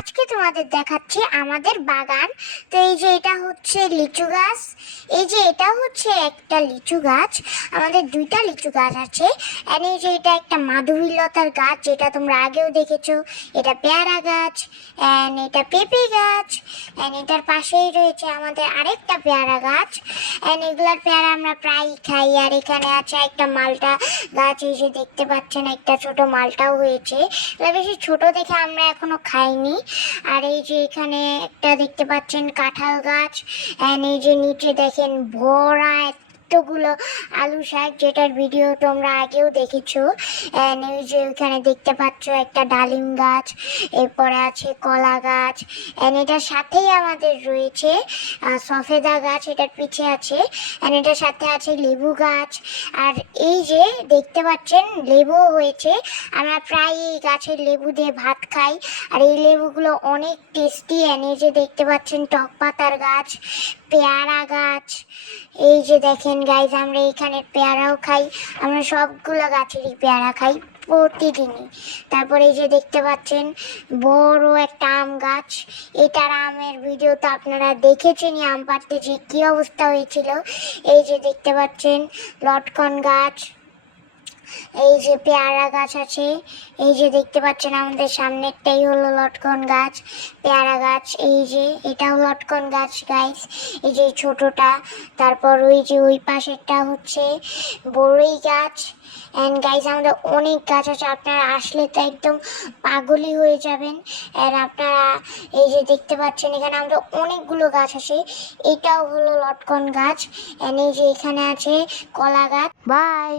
আজকে তোমাদের দেখাচ্ছি আমাদের বাগান। তো এই যে এটা হচ্ছে লিচু গাছ, এই যে এটা হচ্ছে একটা লিচু গাছ। আমাদের দুইটা লিচু গাছ আছে। আর এই যে এটা একটা মাধবীলতার গাছ, যেটা তোমরা আগেও দেখেছো। এটা পেয়ারা গাছ, অ্যান্ড এটা পেঁপে গাছ, অ্যান্ড এটার পাশেই রয়েছে আমাদের আরেকটা পেয়ারা গাছ। অ্যান্ড এগুলার পেয়ারা আমরা প্রায়ই খাই। আর এখানে আছে একটা মালটা গাছ, এই যে দেখতে পাচ্ছেন একটা ছোট মালটাও হয়েছে। এটা বেশি ছোট দেখে আমরা এখনো খাইনি। আর এই যে এখানে একটা দেখতে পাচ্ছেন কাঁঠাল গাছ, এন্ড এই যে নিচে দেখেন ভরা এতগুলো আলু শাক, যেটার ভিডিও তোমরা আগেও দেখেছো। এন্ড এই যে ওখানে দেখতে পাচ্ছ একটা ডালিম গাছ, এরপরে আছে কলা গাছ, এন্ড এটার সাথেই আমাদের রয়েছে সফেদা গাছ, এটার পিছে আছে। এন্ড এটার সাথে আছে লেবু গাছ। আর এই যে দেখতে পাচ্ছেন লেবু হয়েছে। আমরা প্রায় এই গাছের লেবু দিয়ে ভাত খাই। আর এই লেবুগুলো অনেক টেস্টি। এনে যে দেখতে পাচ্ছেন টক পাতার গাছ, পেয়ারা গাছ। এই যে দেখেন গাইজ, আমরা এখানে পেয়ারাও খাই। আমরা সবগুলো গাছেরই পেয়ারা খাই প্রতিদিনই। তারপরে এই যে দেখতে পাচ্ছেন বড় একটা আম গাছ। এটার আমের ভিডিও তো আপনারা দেখেছেনই, আম পাড়তে যে কী অবস্থা হয়েছিল। এই যে দেখতে পাচ্ছেন লটকন গাছ, এই যে পেয়ারা গাছ আছে। এই যে দেখতে পাচ্ছেন আমাদের সামনেরটাই হলো লটকন গাছ, পেয়ারা গাছ। এই যে এটাও লটকন গাছ গাইস, এই যে ছোটটা। তারপর ওই যে ওই পাশেরটা হচ্ছে বড়ই গাছ। অ্যান্ড গাইস আমাদের অনেক গাছ আছে, আপনারা আসলে তো একদম পাগলই হয়ে যাবেন। অ্যান্ড আপনারা এই যে দেখতে পাচ্ছেন এখানে আমাদের অনেকগুলো গাছ আছে। এটাও হলো লটকন গাছ। অ্যান্ড এই যে এখানে আছে কলা গাছ। বাই।